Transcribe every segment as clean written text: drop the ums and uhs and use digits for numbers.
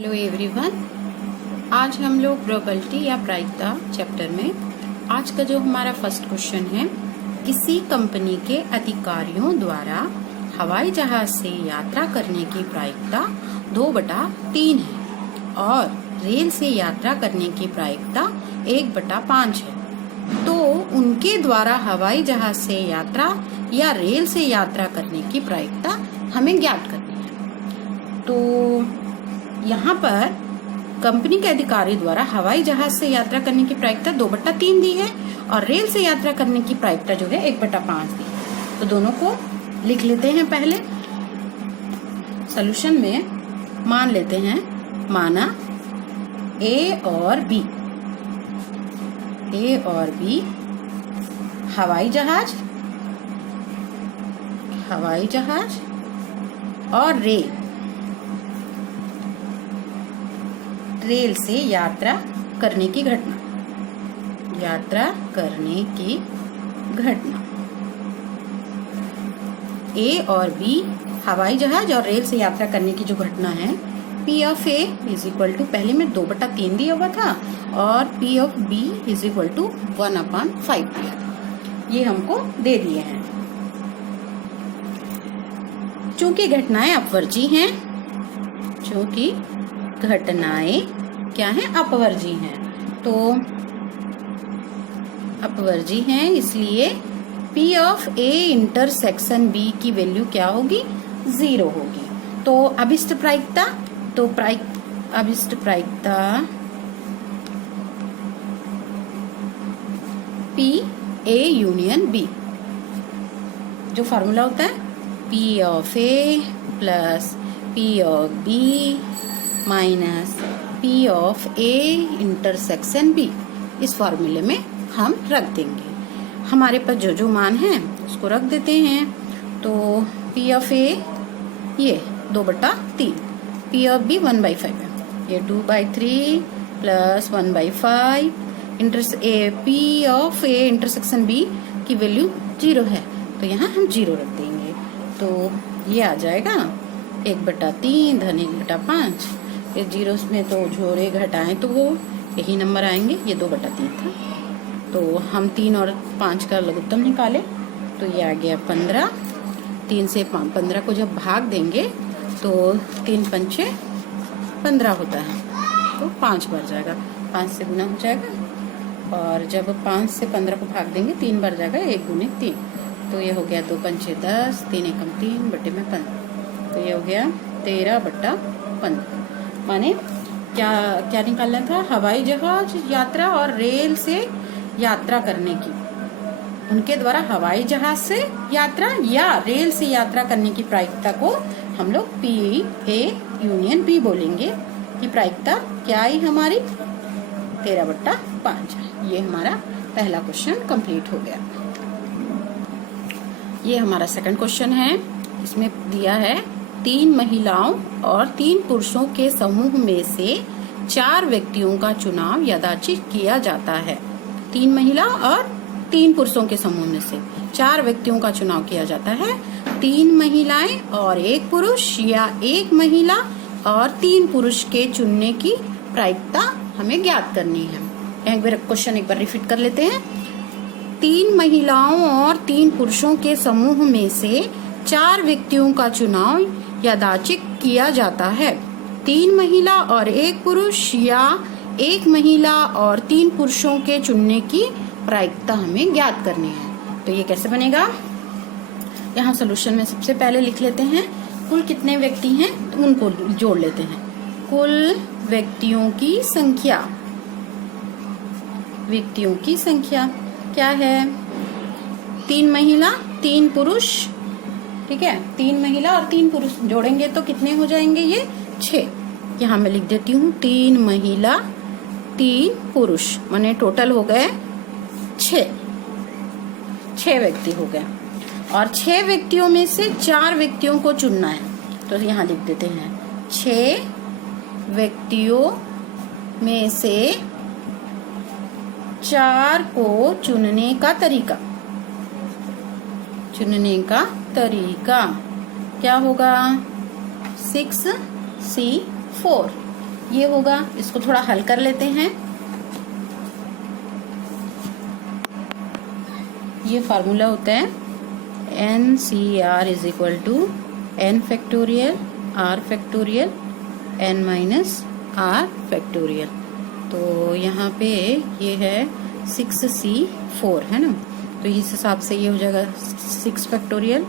Hello everyone, आज हम लोग प्रोबेबिलिटी या प्रायिकता चैप्टर में आज का जो हमारा फर्स्ट क्वेश्चन है, किसी कंपनी के अधिकारियों द्वारा हवाई जहाज से यात्रा करने की प्रायिकता 2/3 है और रेल से यात्रा करने की प्रायिकता 1/5 है। तो उनके द्वारा हवाई जहाज से यात्रा या रेल से यात्रा करने की प्रायिकता हमें ज्ञात करनी है। तो यहाँ पर कंपनी के अधिकारी द्वारा हवाई जहाज से यात्रा करने की प्रायिकता 2/3 दी है और रेल से यात्रा करने की प्रायिकता जो है 1/5 दी है। तो दोनों को लिख लेते हैं। पहले सॉल्यूशन में मान लेते हैं, माना ए और बी हवाई जहाज और रेल से यात्रा करने की घटना ए और बी हवाई जहाज और रेल से यात्रा करने की जो घटना है, P of A is equal to, पहले में 2/3 दिया हुआ था और P of B is equal to 1/5 दिया, ये हमको दे दिए हैं। चूंकि घटनाएं अपवर्जी हैं, अपवर्जी हैं, तो अपवर्जी हैं, इसलिए P of A intersection B की वैल्यू क्या होगी? 0 होगी। तो अभिष्ट प्रायिकता P A यूनियन B, जो फार्मूला होता है P of A plus P of B minus P of A intersection B, इस फॉर्मूले में हम रख देंगे। हमारे पास जो मान है उसको रख देते हैं। तो P ऑफ A ये 2/3, P ऑफ B 1/5 है, ये 2/3 plus 1/5 P of A intersection B की वैल्यू 0 है, तो यहाँ हम 0 रख देंगे। तो ये आ जाएगा 1/3 धन 1/5। ये 0 में तो जोड़े घटाएं तो वो यही नंबर आएंगे। ये 2/3 था, तो हम 3 और 5 का लघुत्तम निकाले तो ये आ गया 15। 3 से 15 को जब भाग देंगे तो 3 पंचे 15 होता है, तो 5 बार जाएगा, 5 से गुना हो जाएगा। और जब 5 से 15 को भाग देंगे 3 बार जाएगा, 1 गुने 3, तो ये हो गया 2 पंचे 10, 3 एकम 3 बटे में 15, तो ये हो गया 13/15। माने क्या निकालना था? हवाई जहाज यात्रा और रेल से यात्रा करने की, उनके द्वारा हवाई जहाज से यात्रा या रेल से यात्रा करने की प्रायिकता को हम लोग P A यूनियन B बोलेंगे। कि प्रायिकता क्या आई हमारी? 13/5। ये हमारा पहला क्वेश्चन कंप्लीट हो गया। ये हमारा सेकंड क्वेश्चन है। इसमें दिया है 3 महिलाओं और 3 पुरुषों के समूह में से 4 व्यक्तियों का चुनाव यादृच्छिक किया जाता है। 3 महिला और 3 पुरुषों के समूह में से 4 व्यक्तियों का चुनाव किया जाता है। 3 महिलाएं और 1 पुरुष या 1 महिला और 3 पुरुष के चुनने की प्रायिकता हमें ज्ञात करनी है। क्वेश्चन एक बार रिपीट कर लेते हैं। 3 महिलाओं और 3 पुरुषों के समूह में से 4 व्यक्तियों का चुनाव यादृच्छिक किया जाता है। 3 महिला और 1 पुरुष या 1 महिला और 3 पुरुषों के चुनने की प्रायिकता हमें ज्ञात करनी है। तो ये कैसे बनेगा? यहाँ सॉल्यूशन में सबसे पहले लिख लेते हैं कुल कितने व्यक्ति हैं, तो उनको जोड़ लेते हैं। कुल व्यक्तियों की संख्या क्या है? 3 महिला 3 पुरुष, ठीक है, 3 महिला और 3 पुरुष जोड़ेंगे तो कितने हो जाएंगे? ये 6। यहाँ मैं लिख देती हूँ 3 महिला 3 पुरुष, माने टोटल हो गए 6 व्यक्ति हो गए। और 6 व्यक्तियों में से 4 व्यक्तियों को चुनना है, तो यहाँ लिख देते हैं 6 व्यक्तियों में से 4 को चुनने का तरीका क्या होगा? 6C4, ये होगा, इसको थोड़ा हल कर लेते हैं। ये फार्मूला होता है NCR is equal to N factorial R factorial N minus R factorial. तो यहाँ पे ये है 6C4 है ना, तो इस हिसाब से ये हो जाएगा 6 फैक्टोरियल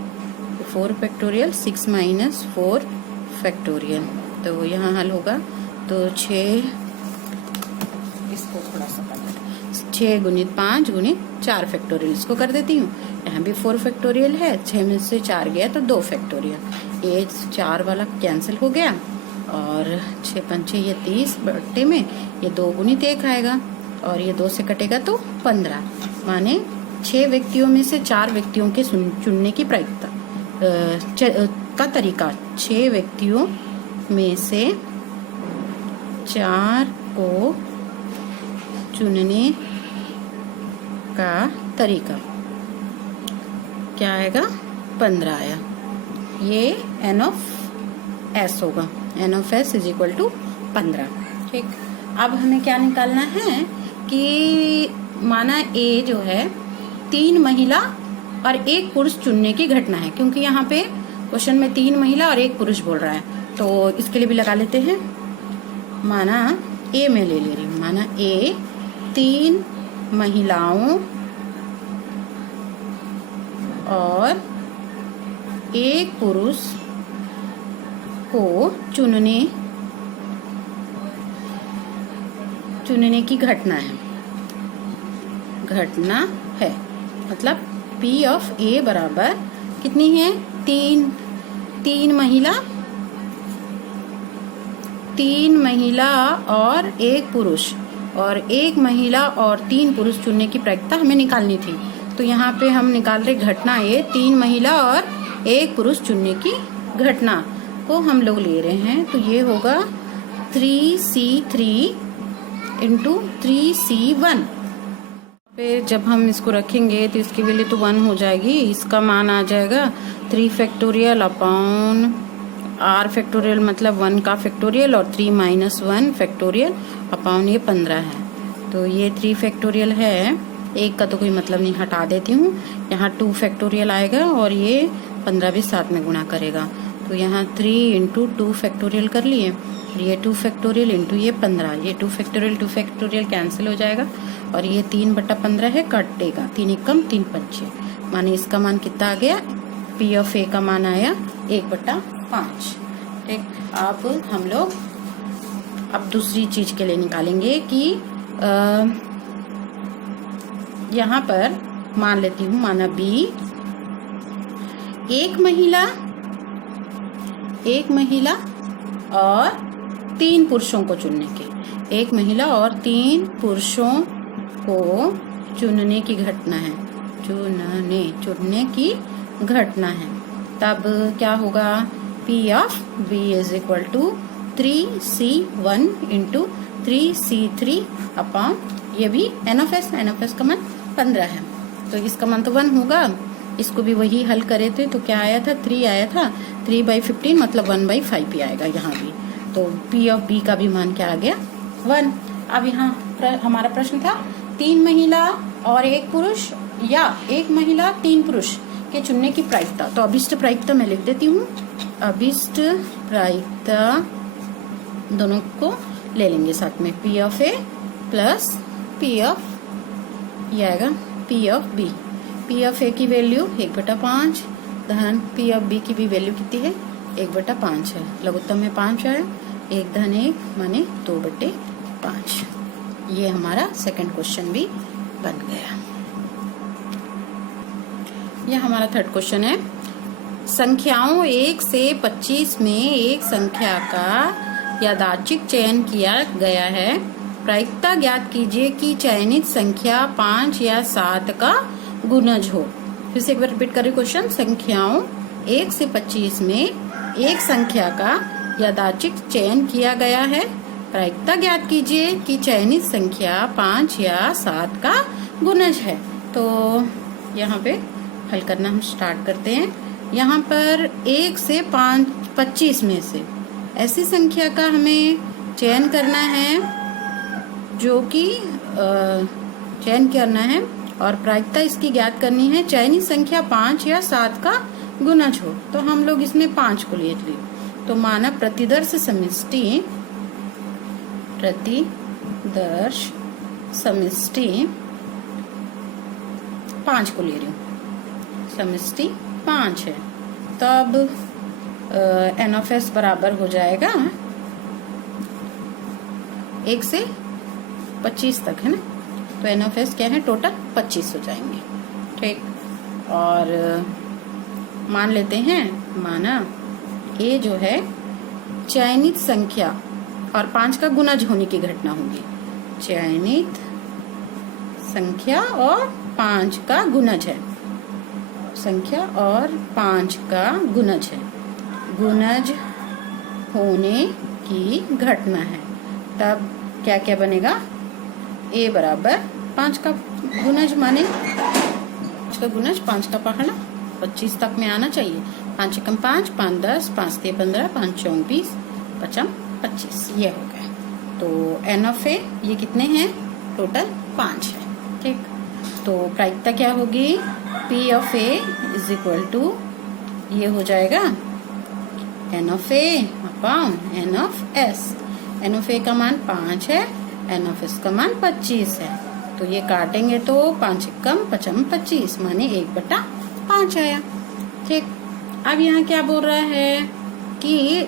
4 फैक्टोरियल 6 माइनस 4 फैक्टोरियल। तो यहाँ हल होगा तो 6, इसको थोड़ा सा 6 गुणित 5 गुणित 4 फैक्टोरियल, इसको कर देती हूँ। यहाँ भी 4 फैक्टोरियल है, 6 में से 4 गया तो 2 फैक्टोरियल। ये 4 वाला कैंसिल हो गया और 6 पंचे ये 30 बट्टे में ये 2 गुणित 1 आएगा और ये 2 से कटेगा तो 15। माने 6 व्यक्तियों में से 4 व्यक्तियों के चुनने की प्रायिकता का तरीका, 6 व्यक्तियों में से 4 को चुनने का तरीका क्या आएगा, 15 आया। ये N ऑफ S होगा, N of S is equal to 15। ठीक, अब हमें क्या निकालना है कि माना A जो है 3 महिला और 1 पुरुष चुनने की घटना है, क्योंकि यहाँ पे क्वेश्चन में 3 महिला और 1 पुरुष बोल रहा है, तो इसके लिए भी लगा लेते हैं। माना A में ले रही हूँ, माना A 3 महिलाओं और 1 पुरुष को चुनने की घटना है। मतलब P ऑफ A बराबर कितनी है, 3 महिला और 1 पुरुष, और 1 महिला और 3 पुरुष चुनने की प्रायिकता हमें निकालनी थी। तो यहाँ पे हम निकाल रहे घटना ये 3 महिला और 1 पुरुष चुनने की घटना को हम लोग ले रहे हैं। तो ये होगा 3C3 इंटू 3C1। फिर जब हम इसको रखेंगे तो इसकी वैल्यू तो 1 हो जाएगी, इसका मान आ जाएगा 3 फैक्टोरियल अपॉन R फैक्टोरियल, मतलब 1 का फैक्टोरियल, और 3 माइनस 1 फैक्टोरियल अपॉन ये 15 है। तो ये 3 फैक्टोरियल है, 1 का तो कोई मतलब नहीं, हटा देती हूँ। यहाँ 2 फैक्टोरियल आएगा और ये 15 भी साथ में गुणा करेगा। तो यहाँ 3 इंटू 2 फैक्टोरियल कर लिए, ये 2 फैक्टोरियल इंटू ये 15, ये 2 फैक्टोरियल कैंसिल हो जाएगा और ये 3/15 है, कटेगा, 3 एकम 3 पंचे, माने इसका मान कितना आ गया, P ऑफ A का मान आया 1/5। ठीक, अब हम लोग अब दूसरी चीज के लिए निकालेंगे कि यहाँ पर मान लेती हूँ, माना B 1 महिला और 3 पुरुषों को चुनने के, 1 महिला और 3 पुरुषों को चुनने की घटना है, चुनने की घटना है। तब क्या होगा, P of B is equal to 3C1 into 3C3 upon ये भी N ऑफ S का मान 15 है, तो इसका मान तो 1 होगा। इसको भी वही हल करे थे तो क्या आया था, 3 आया था, 3/15 मतलब 1/5 ही आएगा यहाँ भी। तो P ऑफ B का भी मान क्या आ गया, 1। अब यहाँ हमारा प्रश्न था 3 महिला और 1 पुरुष या 1 महिला 3 पुरुष के चुनने की प्रायिकता। तो अभिष्ट प्रायिकता मैं लिख देती हूँ, अभिष्ट प्रायिकता दोनों को ले लेंगे साथ में, P of A plus P of ये आएगा P of B। P of A की वैल्यू 1/5 धन P ऑफ B की भी वैल्यू कितनी है, 1/5 है, लघुत्तम में 5 है, 1 धन 1 माने 2/5। ये हमारा सेकंड क्वेश्चन भी बन गया। यह हमारा थर्ड क्वेश्चन है, संख्याओं 1 से 25 में एक संख्या का यादृच्छिक चयन किया गया है, प्रायिकता ज्ञात कीजिए कि चयनित संख्या 5 या 7 का गुणज हो। फिर से एक बार रिपीट करें क्वेश्चन, संख्याओं 1 से 25 में एक संख्या का यादृच्छिक चयन किया गया है, प्रायिकता ज्ञात कीजिए कि चयनित संख्या 5 या 7 का गुणज है। तो यहाँ पे हल करना हम स्टार्ट करते हैं। यहाँ पर 1 से 25 में से ऐसी संख्या का हमें चयन करना है, जो कि चयन करना है और प्रायिकता इसकी ज्ञात करनी है। चयनित संख्या 5 या 7 का गुणज हो। तो हम लोग इसमें 5 को ले लिए। तो माना प्रतिदर्श समष्टि 5 को ले रही हूँ। समष्टि 5 है, तब एन ऑफ एस बराबर हो जाएगा 1 से 25 तक, है ना। तो एन ऑफ एस क्या है, टोटल 25 हो जाएंगे। ठीक, और मान लेते हैं, माना ए जो है चयनित संख्या और 5 का गुणज होने की घटना होगी। चयनित संख्या और 5 का गुणज है, संख्या और 5 का गुणज है, गुणज होने की घटना है। तब क्या क्या बनेगा, ए बराबर 5 का गुणज, माने 5 का गुणज 5 का पहाड़ा 25 तक में आना चाहिए। 5 एकम 5, 5 10, 5 3 15, 5 4 20, 5 25, ये हो गया। तो एन ऑफ ए ये कितने हैं, टोटल 5 है। ठीक, तो प्रायिकता क्या होगी, P of A is equal to ये हो जाएगा N of A upon N of S. N of A का मान 5 है, एन ऑफ एस का मान 25 है। तो ये काटेंगे तो 5 एकम 5 25, माने 1/5 आया। ठीक, अब यहाँ क्या बोल रहा है कि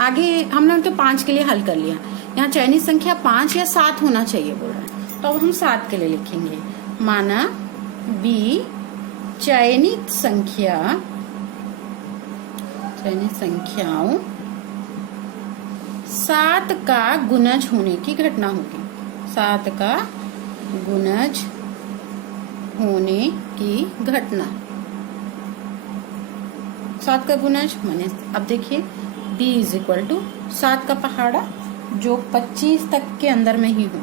आगे हमने तो 5 के लिए हल कर लिया, यहाँ चयनित संख्या 5 या 7 होना चाहिए बोल रहा है। तो अब हम 7 के लिए लिखेंगे। माना बी चयनित संख्याओं 7 का गुणज होने की घटना होगी। 7 का गुणज होने की घटना, 7 का गुणज माने, अब देखिए b इज इक्वल टू 7 का पहाड़ा जो 25 तक के अंदर में ही हो।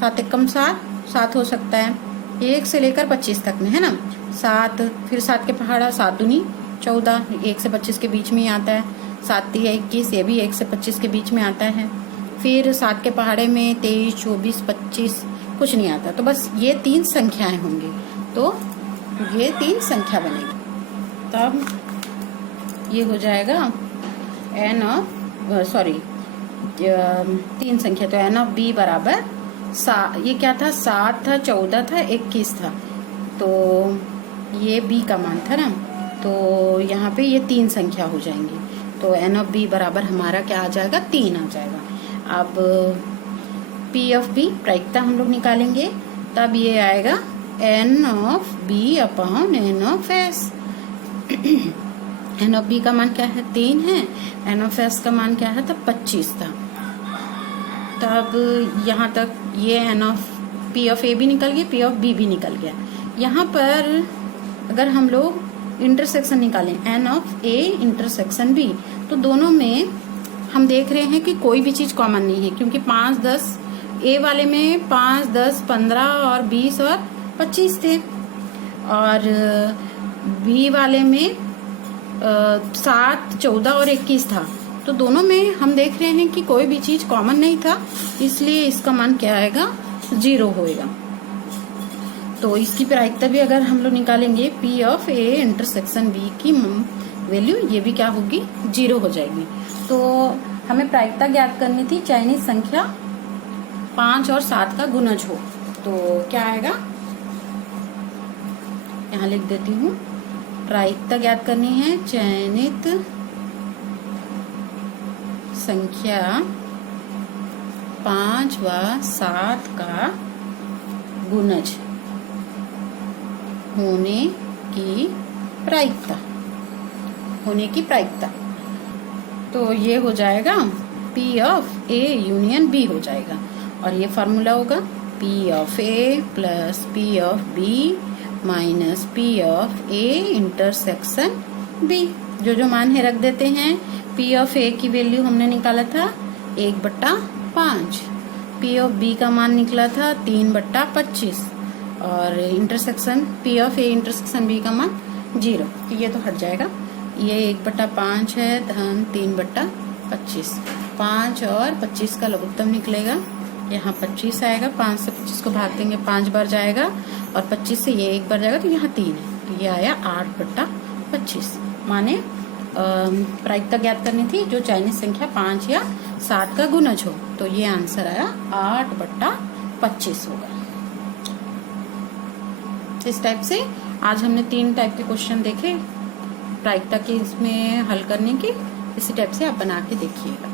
7 एकम 7 हो सकता है 1 से लेकर 25 तक में, है ना। 7 फिर 7 के पहाड़ा 7 दूनी 14, 1 से 25 के बीच में ही आता है। 7 3 21, ये भी 1 से 25 के बीच में आता है। फिर 7 के पहाड़े में 23 24 25 कुछ नहीं आता। तो बस ये 3 संख्याएं होंगी, तो ये 3 संख्या बनेगी। तब ये हो जाएगा एन ऑफ 3 संख्या, तो एन ऑफ बी बराबर ये क्या था, 7 था, 14 था, 21 था। तो ये बी का मान था ना, तो यहाँ पे ये 3 संख्या हो जाएंगी। तो एन ऑफ बी बराबर हमारा क्या आ जाएगा, 3 आ जाएगा। अब पी ऑफ बी प्रायिकता हम लोग निकालेंगे, तब ये आएगा N of B upon N of S. N of B का मान क्या है, 3 है। एन ऑफ एस का मान क्या है, तब 25 था। तब यहाँ तक ये एन ऑफ पी ऑफ ए भी निकल गया, पी ऑफ बी भी निकल गया। यहाँ पर अगर हम लोग इंटरसेक्शन निकालें, N of A intersection B, तो दोनों में हम देख रहे हैं कि कोई भी चीज कॉमन नहीं है, क्योंकि 5 10 ए वाले में 5 10 15 और 20 और 25 थे, और बी वाले में 7 14 और 21 था। तो दोनों में हम देख रहे हैं कि कोई भी चीज कॉमन नहीं था, इसलिए इसका मान क्या आएगा, 0 होएगा। तो इसकी प्रायिकता भी अगर हम लोग निकालेंगे, P of A intersection B की वैल्यू ये भी क्या होगी, 0 हो जाएगी। तो हमें प्रायिकता ज्ञात करनी थी, चयनित संख्या 5 और 7 का गुणज हो। तो क्या आएगा, यहाँ लिख देती हूँ, प्रायिकता ज्ञात करनी है, चयनित संख्या 5 व 7 का गुणज होने की प्रायिकता, तो ये हो जाएगा P of A union B हो जाएगा। और ये फार्मूला होगा P of A plus P of B minus P of A intersection B। जो मान है रख देते हैं। P ऑफ A की वैल्यू हमने निकाला था 1/5, P ऑफ B का मान निकला था 3/25, और intersection P of A intersection B का मान 0। ये तो हट जाएगा, ये 1/5 है धन 3/25। 5 और 25 का लघुत्तम निकलेगा। यहाँ 25 आएगा, 5 से 25 को भाग देंगे 5 बार जाएगा और 25 से ये 1 बार जाएगा तो यहाँ 3 है, तो ये आया 8/25। माने प्रायिकता ज्ञात करनी थी जो चाइनीज संख्या 5 या 7 का गुणज हो, तो ये आंसर आया 8/25 होगा। इस टाइप से आज हमने 3 टाइप के क्वेश्चन देखे प्रायिकता के इसमें हल करने की। इसी टाइप से आप बना के देखिएगा।